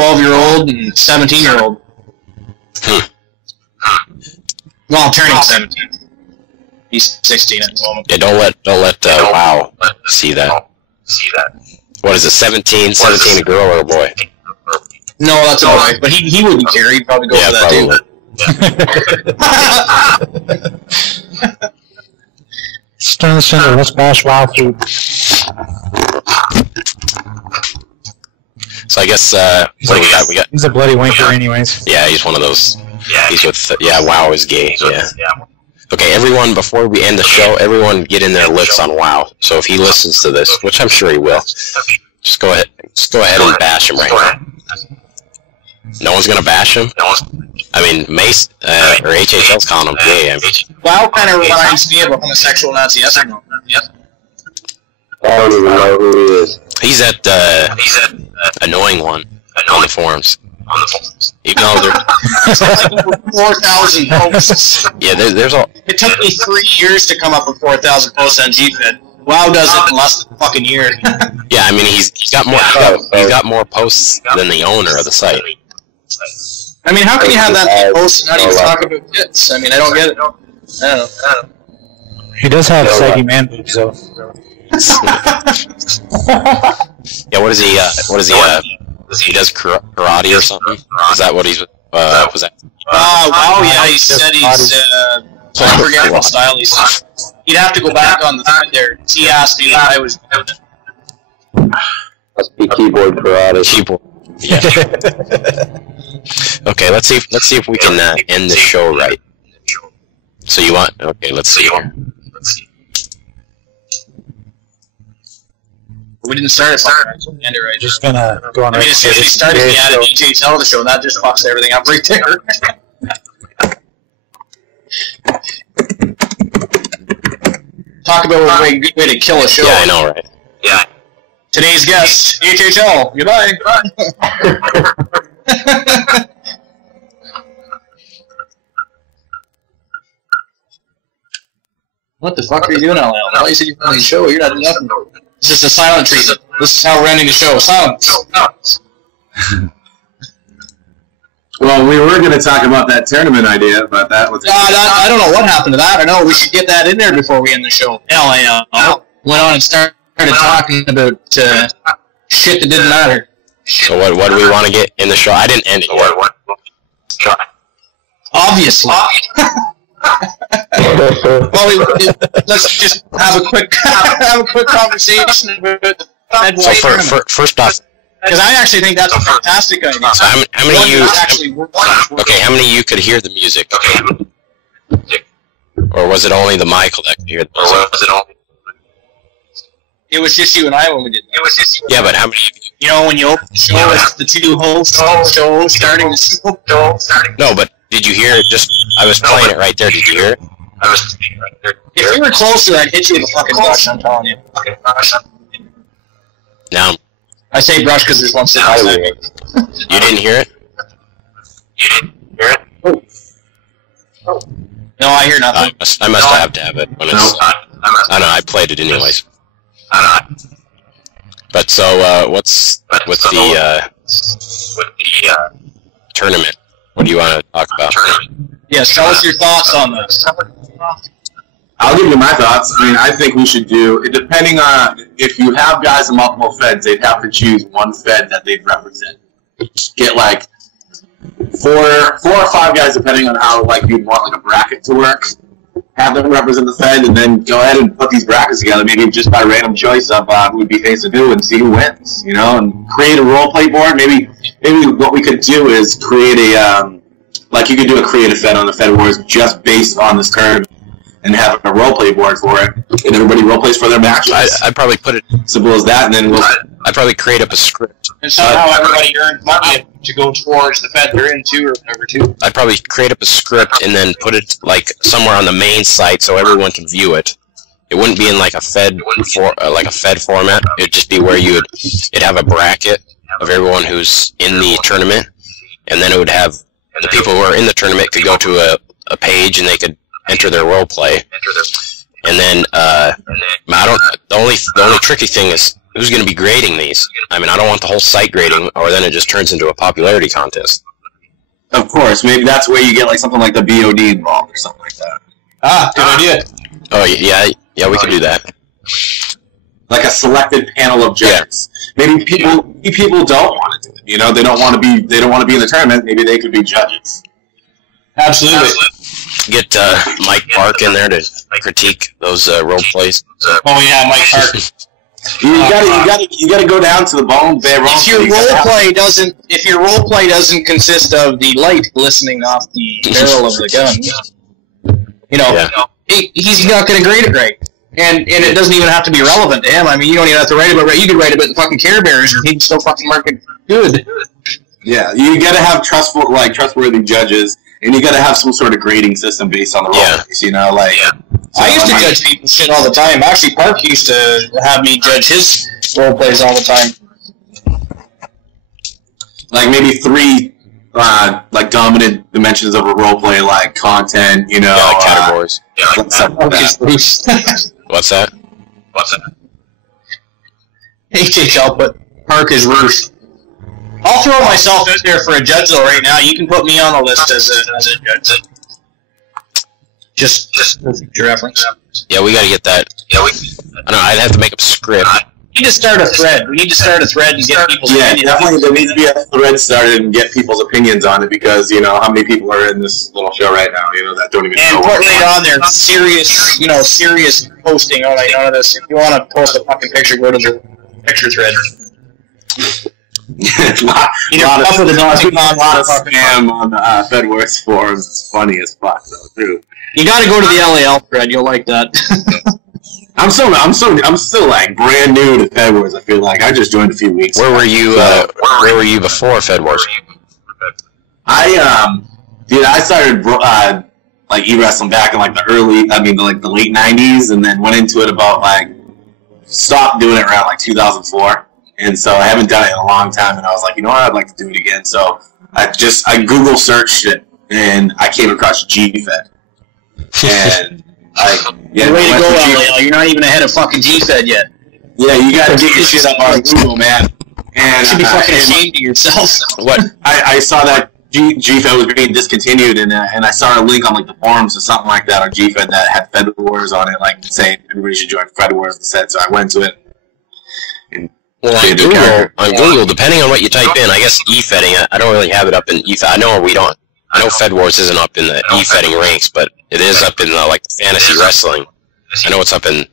12-year-old and 17-year-old. Well, turning 17. He's 16 at the moment. Yeah, don't let WoW see that. What is it? 17 a girl or a boy? No, that's a boy. But he wouldn't care. He'd probably go for that too. Stone Center, let's bash WoW food. So I guess what do we got? He's a bloody wanker, anyways. Yeah, he's one of those. He's with WoW is gay. Yeah. Okay, everyone. Before we end the show, everyone get in their licks on WoW. So if he listens to this, which I'm sure he will, just go ahead and bash him right now. No one's gonna bash him. I mean, Mace or HHL's calling him gay. WoW kind of reminds me of a homosexual Nazi. Yes or no? Yes. I don't even know who he is. He's that annoying one on the forums. Even though they're 4,000 posts. Yeah, there's all. It took me 3 years to come up with 4,000 posts on GFed. WoW does it in less than a fucking year. Yeah, I mean he's got more posts than the owner of the site. I mean, how can you have that many posts and not even talk about tits? I mean, I don't get it. I don't know. He does have saggy man boobs, though. Yeah, what is he? He does karate or something? Is that what he's? Was that? Wow, yeah, he said he's unforgettable style. He'd have to go back on the thread there. He asked me if I was doing it. Must be keyboard karate. Keyboard. Yeah. Okay, let's see if we can end the show right. So you want? Okay, let's see here. We didn't start it. End it right. Just gonna go on. I mean, as soon as we started, we added HHL to the show, and that just fucks everything up right there. Talk about a good way to kill a show. Yeah, I know, right? Yeah. Today's guest, HHL. Goodbye. What the fuck are you doing, LL? Now you said you're on the show. You're not doing nothing. It's just a silent treatment. This is how we're ending the show. Silence. Well, we were going to talk about that tournament idea, but that was... I don't know what happened to that. I know we should get that in there before we end the show. LL went on and started talking about shit that didn't matter. So what do we want to get in the show? I didn't end it yet. Obviously. Well, let's just have a quick conversation about the Fed tournament. First off, because I actually think that's a fantastic idea. So how many of you? Okay, how many of you could hear the music? Or was it only the Michael that could hear the music? It was just you and I when we did it. Yeah, but how many? You know, when you open the show, it's the two hosts show starting the show. No, but did you hear it? I was playing it right there. Did you hear it? If you were closer, I'd hit you with a fucking brush. I'm telling you. Now. I say brush because there's one sitting outside me. You didn't hear it? No, I hear nothing. I must have to have it when it's. I don't know. I played it anyways. But so, what's with the tournament? What do you want to talk about? Yes, tell us your thoughts on this. I'll give you my thoughts. I mean, I think we should do, depending on, if you have guys in multiple feds, they'd have to choose one fed that they'd represent. Get like four or five guys, depending on how you'd want a bracket to work. Have them represent the fed, and then go ahead and put these brackets together, maybe just by random choice of who would be facing who, and see who wins. You know, and create a role play board. Maybe what we could do is create a you could do a creative fed on the Fed Wars just based on this tournament, and have a role play board for it, and everybody role plays for their matches. I'd probably put it simple as that, and then I'd probably create up a script. And somehow everybody earns money to go towards the Fed they're into or whatever too. I'd probably create up a script and then put it somewhere on the main site so everyone can view it. It wouldn't be in a Fed format. It'd just be where it'd have a bracket of everyone who's in the tournament, and then it would have the people who are in the tournament could go to a page and they could enter their role play. And then the only tricky thing is Who's going to be grading these? I mean, I don't want the whole site grading, or then it just turns into a popularity contest. Of course, maybe that's where you get like something like the BOD involved or something like that. Good idea. Oh yeah, we could do that. Like a selected panel of judges. Yeah. Maybe people don't want to do it. You know, they don't want to be in the tournament. Maybe they could be judges. Absolutely. Get Mike Park in there to critique those role plays. Oh yeah, Mike Park. You gotta go down to the bone. If your role play doesn't consist of the light glistening off the barrel of the gun, he's not gonna grade it right. And it doesn't even have to be relevant to him. I mean, you don't even have to write about it. You could write about the fucking Care Bears, and he'd still fucking mark it good. Yeah, you gotta have trustworthy judges, and you gotta have some sort of grading system based on the role plays. You know, like. I used to judge people's shit all the time. Actually, Park used to have me judge his role plays all the time. Like maybe 3, like dominant dimensions of a role play, like content, like categories. What's that? HHL put Park as Roost. I'll throw myself out there for a judge though right now. You can put me on the list as a judge. Just for future reference. Yeah, we gotta get that. I don't know, I'd have to make up a script. We need to start a thread. We need to start a thread and get people's opinions. Yeah, definitely there needs to be a thread started and get people's opinions on it because, how many people are in this little show right now, that don't even know. And put right on there, serious posting. All right, none of this. If you want to post a fucking picture, go to the picture thread. a lot of spam on FedWars forums. It's funny as fuck, though, too. You got to go to the LAL thread. You'll like that. I'm still like brand new to FedWars. I feel like I just joined a few weeks. Where were you? Where were you before FedWars? I started like e-wrestling back in like the late '90s, and then went into it about stopped doing it around like 2004, and so I haven't done it in a long time. And I was like, you know what, I'd like to do it again. So I Google searched it, and I came across GFed. And way to go, LA. You're not even ahead of fucking GFed yet. Yeah, you gotta get your shit up on Google, man. And you should be fucking ashamed of yourself. What? I saw that GFed was being discontinued, and I saw a link on like the forums or something like that on GFed that had FedWars on it, like saying everybody should join FedWars instead. So I went to it. On Google, depending on what you type in, I guess e-fedding. I don't really have it up in e-fed. I know FedWars isn't up in the e-fedding ranks, but it is up in the fantasy wrestling. I know it's up in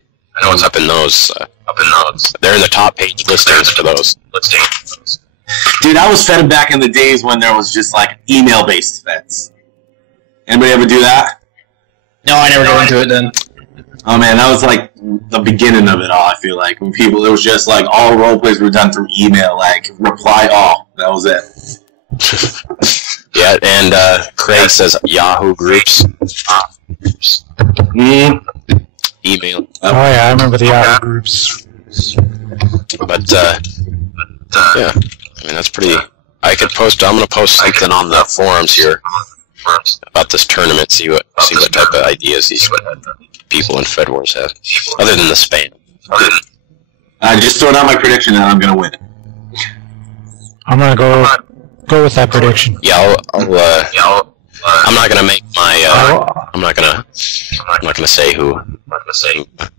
those. They're in the top page listings for those. Dude, I was fed back in the days when there was just email-based feds. Anybody ever do that? No, I never got into it then. Oh man, that was like the beginning of it all. I feel like when it was just all role plays were done through email, reply all. That was it. Yeah, and Craig says Yahoo groups. Email. Oh yeah, I remember the Yahoo groups. But yeah, I mean that's pretty. I'm gonna post something on the forums here about this tournament. See what type of ideas these people in FedWars have, other than the spam. I just throwing out my prediction that I'm gonna win. I'm gonna go with that prediction. Yeah, I'm not gonna make my. I'm not gonna say who.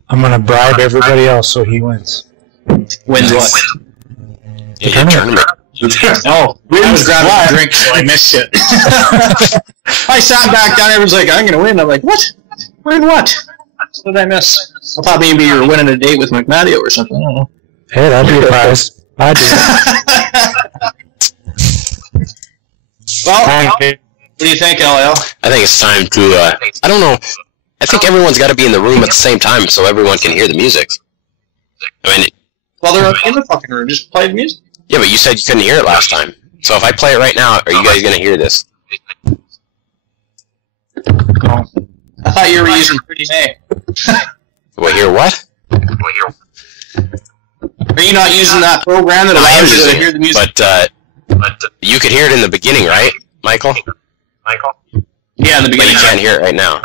I'm gonna bribe everybody else so he wins. Wins what? Yeah, tournament. Oh, I was grabbing a drink, so I missed it. I sat back down. Everyone's like, "I'm gonna win." I'm like, "What? Win what? What did I miss?" I thought maybe you were winning a date with McMadio or something. I don't know. Hey, that'd be a prize. I do. Well, what do you think, LL? I think it's time to. I don't know. I think everyone's got to be in the room at the same time so everyone can hear the music. I mean, well, they're in the fucking room. Just play the music. Yeah, but you said you couldn't hear it last time. So if I play it right now, are you guys gonna hear this? No. I thought you were using Pretty May. Wait, hear what? Are you not using that program that allows you to hear the music? But you could hear it in the beginning, right, Michael? Yeah, in the beginning. But you can't hear it right now.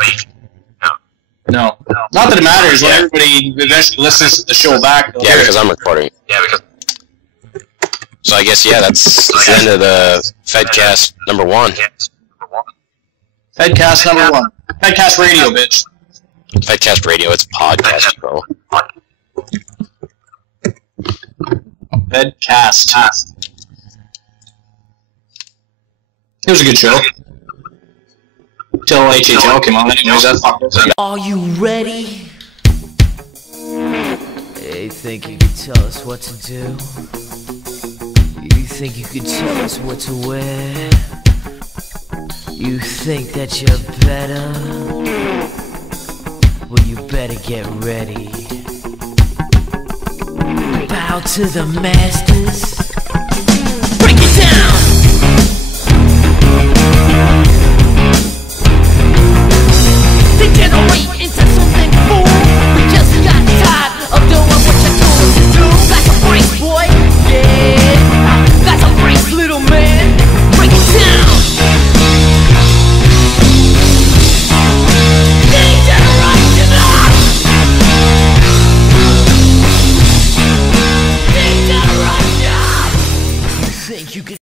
No. Not that it matters when everybody eventually listens to the show back. Yeah, because I'm recording. So I guess, that's the end of the Fedcast number 1. Fedcast number 1. Fedcast radio, bitch. Fedcast radio, it's podcast, bro. Fedcast. It was a good show. Till HHL came on, anyways, that fucker. Are you ready? You think you can tell us what to do? You think you can tell us what to wear? You think that you're better? Well, you better get ready. Bow to the masters.